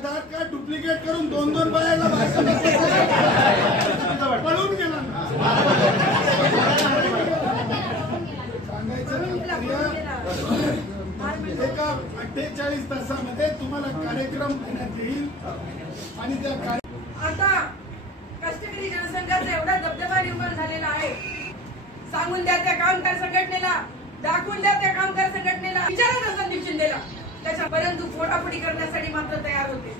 आधार card duplicate करून 2-2 बायाला पळून गेला सांगायचं एका 48 तासामध्ये तुम्हाला कार्यक्रम देण्यात येईल आणि त्या आता कष्टकरी जनसंघाचा एवढा दबदबा निर्माण झालेला आहे. सांगून द्या त्या कामगार संघटनेला, दाखवून द्या त्या कामगार संघटनेला, विचारा संदीप शिंदेला त्याच्या, परंतु फोडाफोडी करण्यासाठी मात्र तयार होते.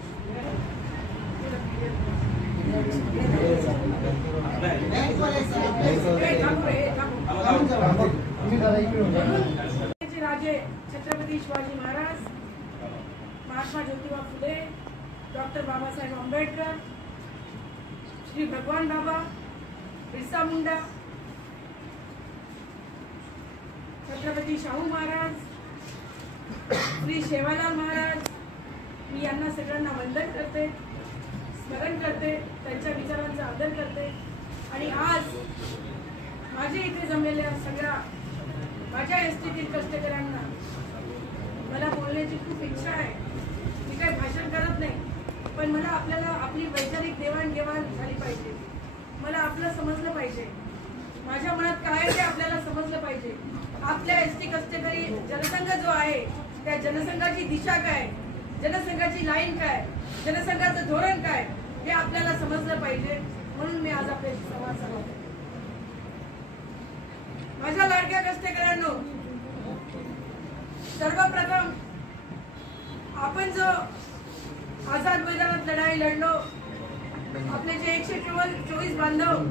राजे छत्रपती शिवाजी महाराज, महात्मा ज्योतिबा फुले, डॉक्टर बाबासाहेब आंबेडकर, श्री भगवान बाबा, बिरसा मुंडा, छत्रपती शाहू महाराज, श्री शेवालाल महाराज, मी यांना सगळ्यांना वंदन करते, स्मरण करते, त्यांच्या विचारांचा आदर करते. आणि आज माझ्या इथे जमलेल्या सगळ्या माझ्या एसटीतील कष्टकऱ्यांना मला बोलण्याची खूप इच्छा आहे. मी काही भाषण करत नाही, पण मला आपल्याला आपली वैचारिक देवाणघेवाण झाली पाहिजे. मला आपलं समजलं पाहिजे, माझ्या मनात काय आहे ते आपल्याला समजलं पाहिजे. आपल्या एसटी कष्टकरी जनसंघ जो आहे त्या जनसंघाची दिशा काय, जनसंघाची लाईन काय, जनसंघाचं धोरण काय हे आपल्याला समजलं पाहिजे. म्हणून मी आज आपल्याशी संवाद साधतो. माझ्या लाडक्या कष्टकऱ्यांनो, सर्वप्रथम आपण जो आझाद मैदानात लढाई लढलो, आपले जे 124 बांधव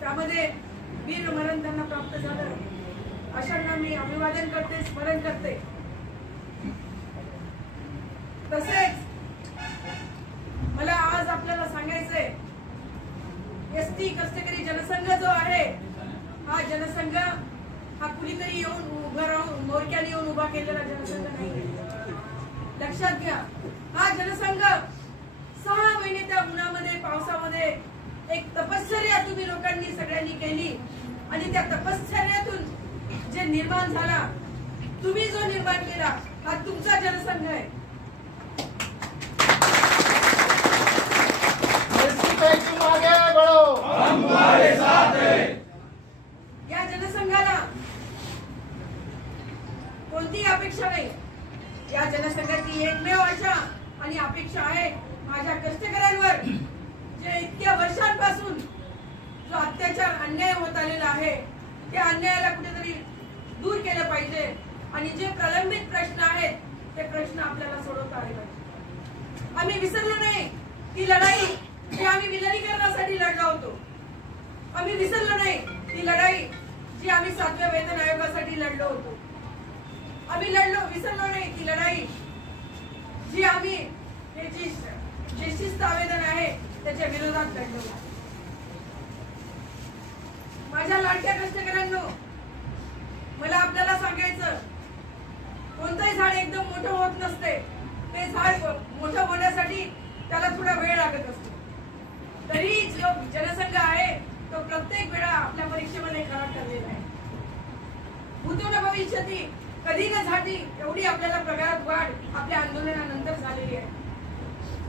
त्यामध्ये वीर मरण त्यांना प्राप्त झालं, अशांना मी अभिवादन करते, स्मरण करते. तसेच मला आज आपल्याला सांगायचंय, एसटी कष्टकरी जनसंघ जो आहे हा जनसंघ हा कुणीतरी येऊन उभं राहून मोर्चाने येऊन उभा केलेला जनसंघ नाही. लक्षात घ्या, हा जनसंघ 6 महिने त्या उन्हामध्ये पावसामध्ये एक तपश्चर्या तुम्ही लोकांनी सगळ्यांनी केली आणि त्या तपश्चर्यातून जे निर्माण झाला, तुम्ही जो निर्माण केला हा तुमचा जनसंघ आहे. या जनसंघाला कोणतीही अपेक्षा नाही. या जनसंघाची एकमेव आशा आणि अपेक्षा आहे, माझ्या कष्टकऱ्यांवर जे इतक्या वर्षांपासून जो अत्याचार अन्याय होत आलेला आहे त्या अन्यायाला कुठेतरी दूर केलं पाहिजे आणि जे प्रलंबित प्रश्न आहेत ते प्रश्न आपल्याला सोडवता आले पाहिजे. आम्ही विसरलो नाही ती लढाई जी आम्ही विलिनीकरणासाठी लढलो होतो. आम्ही विसरलो नाही ती लढाई जी आम्ही 7व्या वेतन आयोगासाठी लढलो होतो. आम्ही विसरलो नाही ती लढाई जी आम्ही जे शिस्त आवेदन आहे त्याच्या विरोधात लढलो. माझ्या लाडक्या कष्टकऱ्यांनो, मला आपल्याला सांगायचं, कोणतंही झाड एकदम मोठं होत नसते. ते झाड मोठं होण्यासाठी त्याला थोडा वेळ लागत असतो. तरी जो जनसंघ आहे तो प्रत्येक वेळा आपल्या परीक्षेमध्ये खरा ठरलेला आहे. भूतो न भविष्यती, कधी न झाली एवढी आपल्याला पगारात वाढ आपल्या आंदोलनानंतर झालेली आहे.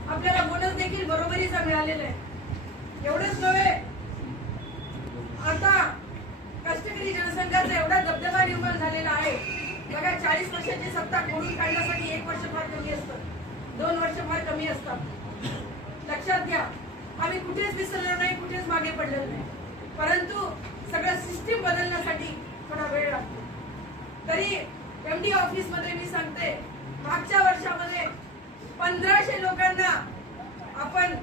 आपल्याला बोनस देखील बरोबरीचा मिळालेला आहे. एवढंच नव्हे, आता कष्टकरी जनसंघाचा एवढा दबदबा निर्माण झालेला आहे. बघा, 40 वर्षाची सत्ता खोडून काढण्यासाठी 1 वर्ष फार कमी असतं, 2 वर्ष फार कमी असतात. लक्षात घ्या, आम्ही कुठेच विसरलो नाही, कुठेच मागे पडलेलो नाही. परंतु सगळं सिस्टीम बदलण्यासाठी थोडा वेळ लागतो. तरी एमडी ऑफिस मध्ये मी सांगते, मागच्या वर्षामध्ये 1500 लोकांना आपण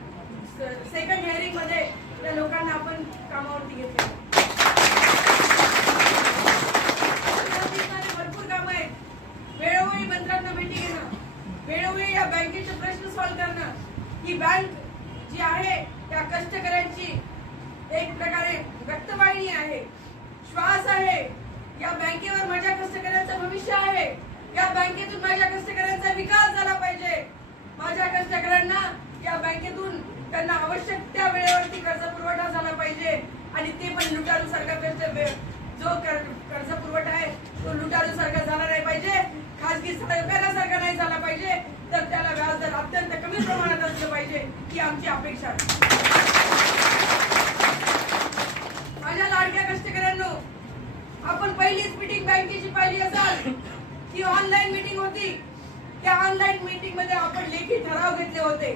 सेकंड हिअरिंग मध्ये त्या लोकांना आपण कामावरती घेतले. भरपूर काम आहेत. वेळोवेळी मंत्र्यांना भेटी घेणं, वेळोवेळी या बँकेचे प्रश्न सॉल्व्ह करणं. ही बँक जी आहे त्या कष्टकऱ्यांची एक प्रकारे रक्तवाहिनी आहे, श्वास आहे. या बँकेवर माझ्या कष्टकऱ्यांचं भविष्य आहे. या बँकेतून माझ्या कष्टकऱ्यांचा विकास झाला पाहिजे. माझ्या कष्टकऱ्यांना या बँकेतून त्यांना आवश्यक त्या वेळेवरती कर्ज पुरवठा झाला पाहिजे आणि ते पण लुटारू सारखा जो कर्ज पुरवठा आहे तो लुटारू सारखा झाला नाही पाहिजे, खासगी सारखा नाही झाला पाहिजे. तर त्याला व्याजदर अत्यंत कमी पाहिजे ही आमची अपेक्षा आहे. माझ्या लाडक्या कष्टकऱ्यांनो, आपण पहिलीच मीटिंग बँकेची पाहिली असाल ती ऑनलाईन मीटिंग होती. त्या ऑनलाईन मीटिंग मध्ये आपण लेखी ठराव घेतले होते.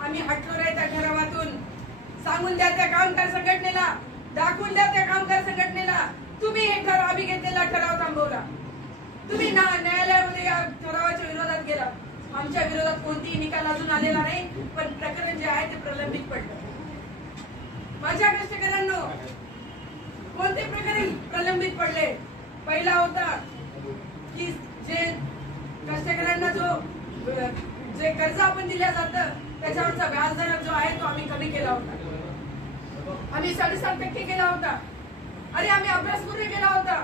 आम्ही हटलो नाही त्या ठरावातून. सांगून द्या त्या कामगार संघटनेला, दाखवून द्या त्या कामगार संघटनेला तुम्ही हे ठराव, आम्ही घेतलेला ठराव थांबवला. तुम्ही न्यायालयामध्ये या ठरावाच्या विरोधात गेला. आमच्या विरोधात कोणतीही निकाल अजून आलेला नाही, पण प्रकरण जे आहे ते प्रलंबित पडलं. माझ्या कष्टकऱ्यांनो, कोणते प्रकरण प्रलंबित पडले? पहिला होता की जे कष्टकऱ्यांना जे कर्ज आपण दिल्या जातं त्याच्यावरचा व्याजदर जो आहे तो आम्ही कमी केला होता. आम्ही 7.5% केला होता. अरे आम्ही अभ्यास पूर्ण केला होता.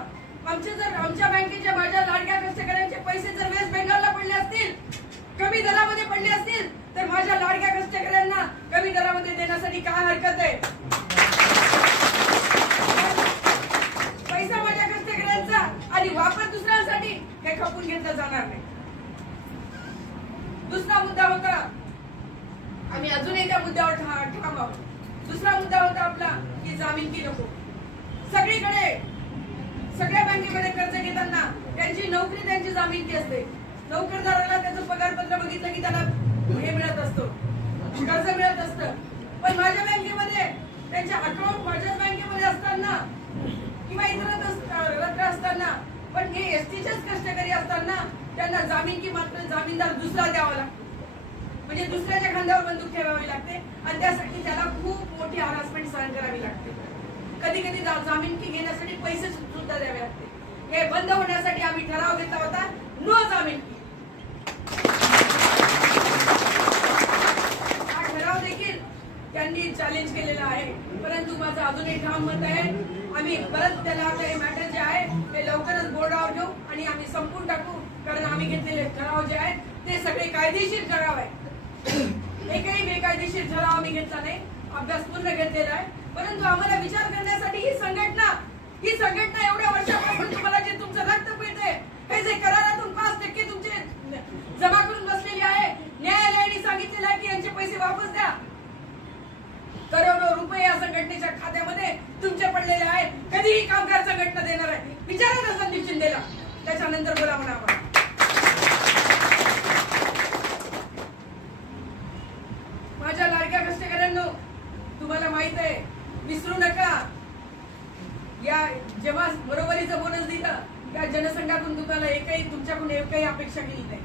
आमच्या बँकेच्या माझ्या लाडक्या कष्टकऱ्यांचे पैसे जर वेस्ट बेंगॉलला पडले असतील, कमी दरामध्ये पडले असतील, तर माझ्या लाडक्या कष्टकऱ्यांना कमी दरामध्ये देण्यासाठी काय हरकत आहे? पैसा माझ्या कष्टकऱ्यांचा आणि वापर दुसऱ्यांसाठी हे खपून घेतलं जाणार नाही. दुसरा मुद्दा होता, आम्ही अजूनही त्या मुद्द्यावर ठाम आहोत. दुसरा मुद्दा होता आपला की जामीनकी नको. सगळ्या बँकेमध्ये कर्ज घेताना त्यांची नोकरी, त्यांची जामीनकी असते. नोकरदाराला त्याचं पगारपत्र बघितलं की त्याला हे मिळत असतो, कर्ज मिळत असतं. पण माझ्या बँकेमध्ये त्यांच्या अकाउंट माझ्याच बँकेमध्ये असताना किंवा इतर असताना, पण हे एसटीचेच कष्टकरी असताना त्यांना जामीनकी मात्र जामीनदार दुसरा द्यावा लागतो. म्हणजे दुसऱ्याच्या खांद्यावर बंदूक ठेवावी लागते आणि त्यासाठी त्याला खूप मोठी हरासमेंट सहन करावी लागते. कधी कधी जामीनकी घेण्यासाठी पैसे सुद्धा द्यावे लागते. हे बंद होण्यासाठी आम्ही ठराव घेतला होता, नो जामीनकी. हा ठराव देखील त्यांनी चॅलेंज केलेला आहे. परंतु माझं अजूनही ठाम मत आहे, आम्ही परत त्याला आता हे मॅटर जे आहे ते लवकरच बोर्डावर घेऊ आणि आम्ही संपून टाकू. कारण आम्ही घेतलेले ठराव जे आहेत ते सगळे कायदेशीर ठराव आहे. एकही बेकायदेशीर ठराव आम्ही घेतला नाही. अभ्यास पूर्ण घेतलेला आहे. परंतु आम्हाला विचार करण्यासाठी ही संघटना एवढ्या वर्षापासून तुम्हाला जे तुमचं रक्त पिळते, हे जे करारातून 5% तुमचे जमा करून बसलेली आहे, न्यायालयाने सांगितलेलं आहे की यांचे पैसे वापस द्या. करोडो रुपये या संघटनेच्या खात्यामध्ये तुमचे पडलेले आहेत. कधीही कामगार संघटना देणार आहे. विचारा ना संदीप शिंदेला, त्याच्यानंतर बोला म्हणा. आपण माझ्या लाडक्या कष्टकऱ्यांनो, तुम्हाला माहित आहे, विसरू नका, या जेव्हा बरोबरीचं बोनस दिलं त्या जनसंघातून तुम्हाला तुमच्याकडून एकही अपेक्षा केली नाही,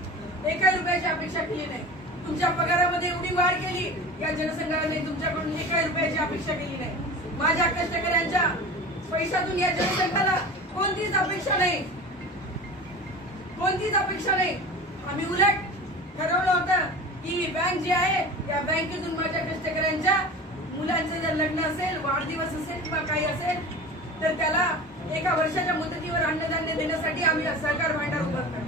1 रुपयाची अपेक्षा केली नाही. तुमच्या पगारामध्ये एवढी वाढ केली या जनसंघाने तुमच्याकडून 1 रुपयाची अपेक्षा केली नाही. माझ्या कष्टकऱ्यांच्या पैशातून या जनसंघाला कोणतीच अपेक्षा नाही. आम्ही उलट ठरवलं होतं की बँक जी आहे त्या बँकेतून माझ्या कष्टकऱ्यांच्या मुलांचे जर लग्न असेल, वाढदिवस असेल किंवा काही असेल तर त्याला 1 वर्षाच्या मुदतीवर अन्नधान्य देण्यासाठी आम्ही सहकार भांडार उभारतो.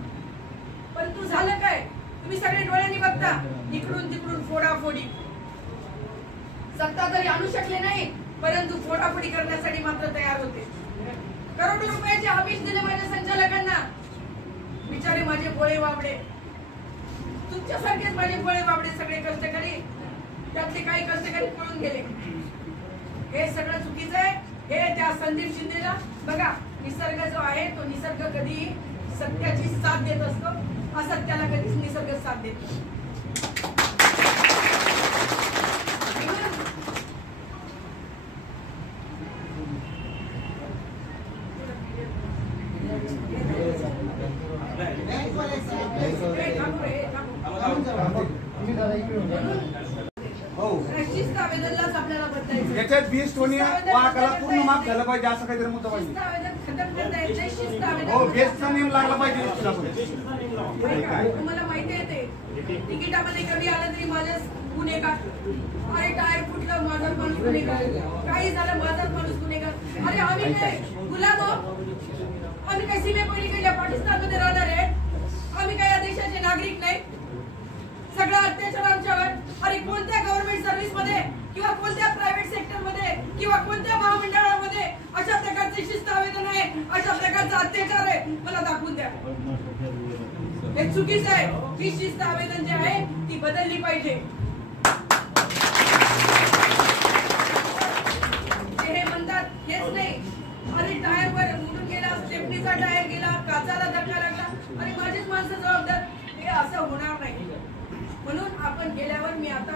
परंतु झालं काय? तुम्ही सगळे डोळ्यांनी बघता, इकडून तिकडून फोडाफोडी. सत्ता तरी आणू शकले नाही, परंतु फोडाफोडी करण्यासाठी मात्र तयार होते. करोडो रुपयाचे आमिष दिले माझ्या संचालकांना. बिचारे माझे भोळे बाबडे, तुमच्यासारखेच माझे भोळे बाबडे सगळे कष्टकरी, त्यातले काही कष्टकरी पळून गेले. हे सगळं चुकीचं आहे. हे त्या संदीप शिंदेला बघा, निसर्ग जो आहे तो निसर्ग कधी सत्याची साथ देत असतो, असत्याला कधीच निसर्ग साथ देत नाही. शिस्त आवेदनलाच आपल्याला बदलायचं. याच्यात 20 वाहकाला पूर्ण माफ झालं पाहिजे असं काहीतरी मुद्दा पाहिजे. शिस्त आवेदन खतम करता येत नाही. शिस्त आवेदन हो, बेस्टचा नियम लागला पाहिजे. तुम्हाला माहिती आहे ते तिकिटामध्ये कमी आलं तरी माझ्या गुन्हेगार. अरे टायर फुटलं माझाच माणूस गुन्हेगार, काही झालं माझाच माणूस गुन्हेगार. अरे आम्ही काय गुलाम आहोत? आम्ही काय सीमेपलीकडल्या पाकिस्तानमध्ये राहणार आहे? आम्ही काय या देशाचे नागरिक नाही? सगळा अत्याचार आमच्यावर. अरे कोणत्या गव्हर्नमेंट सर्व्हिस मध्ये किंवा कोणत्या प्रायव्हेट सेक्टर मध्ये किंवा कोणत्या महामंडळामध्ये अशा प्रकारचे शिस्त आवेदन आहे, अशा प्रकारचा अत्याचार आहे? मला दाखवून द्या. हे चुकीचं आहे. ही शिस्त आवेदन जे आहे ती बदलली पाहिजे.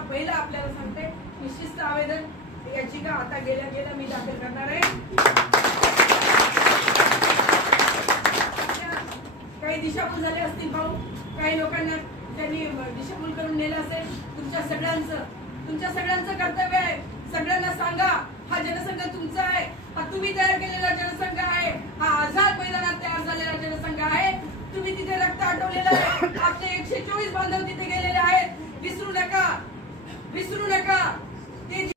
पहिलं आपल्याला सांगते की शिस्त आवेदन याचिका आता गेल्या मी दाखल करणार आहे. काही दिशाभूल झाले असतील भाऊ, काही लोकांना त्यांनी दिशाभूल करून नेलं असेल. तुमच्या सगळ्यांचं कर्तव्य आहे. सगळ्यांना सांगा हा जनसंघ तुमचा आहे, हा तुम्ही तयार केलेला जनसंघ आहे, हा आझाद मैदानात तयार झालेला जनसंघ आहे. तुम्ही तिथे रक्त आटवलेलं आहे. आपले 124 बांधव तिथे गेलेले आहेत. विसरू नका.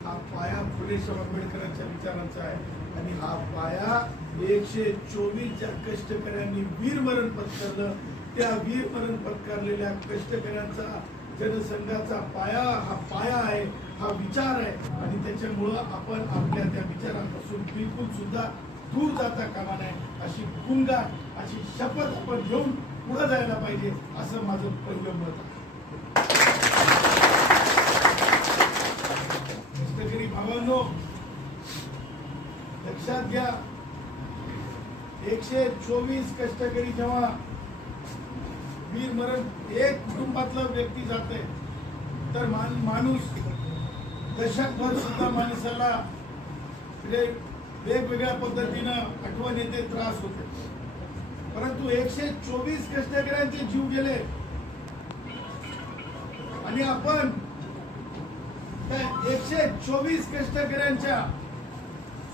हा पाया फुले शाहू आंबेडकरांच्या विचारांचा आहे आणि हा पाया 124 ज्या कष्टकऱ्यांनी वीरमरण पत्करलं, त्या वीरमरण पत्करलेल्या कष्टकऱ्यांचा जनसंघाचा पाया हा पाया आहे, हा विचार आहे. आणि त्याच्यामुळं आपण आपल्या त्या विचारांपासून बिलकुल सुद्धा दूर जाता कामा नये. अशी गुंगार, अशी शपथ आपण घेऊन पुढे जायला पाहिजे, असं माझं पहिलं मत आहे. कष्टकरी भावांनो, लक्षात घ्या, 124 कष्टकरी जेव्हा वीरमरण एक कुटुंबातला व्यक्ती जाते तर माणूस दशकभर सुद्धा माणसाला वेगवेगळ्या पद्धतीनं आठवण येते, त्रास होते. परंतु 124 कष्टकऱ्यांचे जीव गेले आणि आपण त्या 124 कष्टकऱ्यांच्या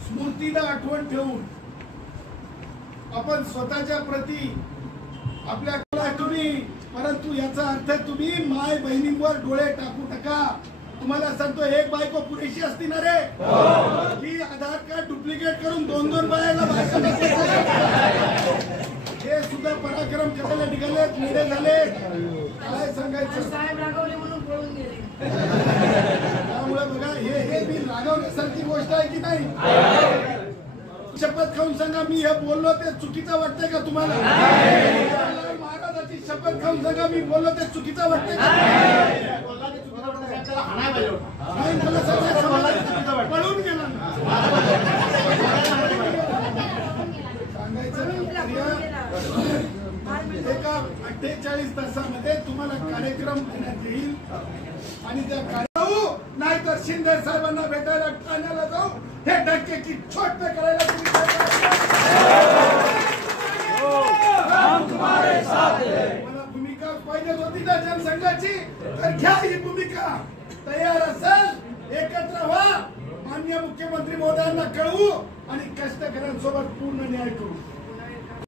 स्मृतीला आठवण ठेवून आपण स्वतःच्या प्रती आपल्या तुम्ही, परंतु याचा अर्थ तुम्ही माय बहिणींवर डोळे टाकू नका. तुम्हाला सांगतो, एक बायको पुरेशी असती ना रे, की आधार कार्ड डुप्लिकेट करून 2-2 बायाला बायका, हे सुद्धा पराक्रम करायला निघालेत, निडे झाले. काय सांगायचं, साहेब रागवले म्हणून पळून गेले. त्यामुळे बघा, हे मी रागवण्यासारखी गोष्ट आहे की नाही? शपथ खाऊन सांगा, मी हे बोललो ते चुकीचं वाटतंय का तुम्हाला? महाराजाची शपथ खाऊन सांगा, मी बोललो ते चुकीचं वाटतंय का? नाही, मला सगळं पळून गेला ना. सांगायचं एका 48 तासामध्ये तुम्हाला कार्यक्रम देण्यात येईल आणि त्या नाहीतर शिंदे साहेबांना भेटायला ठाण्याला जाऊ, हे धक्के की छोट पे करायला मला भूमिका पाहिजे होती ना जनसंघाची, तर घ्या ही भूमिका. तयार असेल एकत्र व्हा, माननीय मुख्यमंत्री महोदयांना कळवू आणि कष्टकऱ्यांसोबत पूर्ण न्याय करू.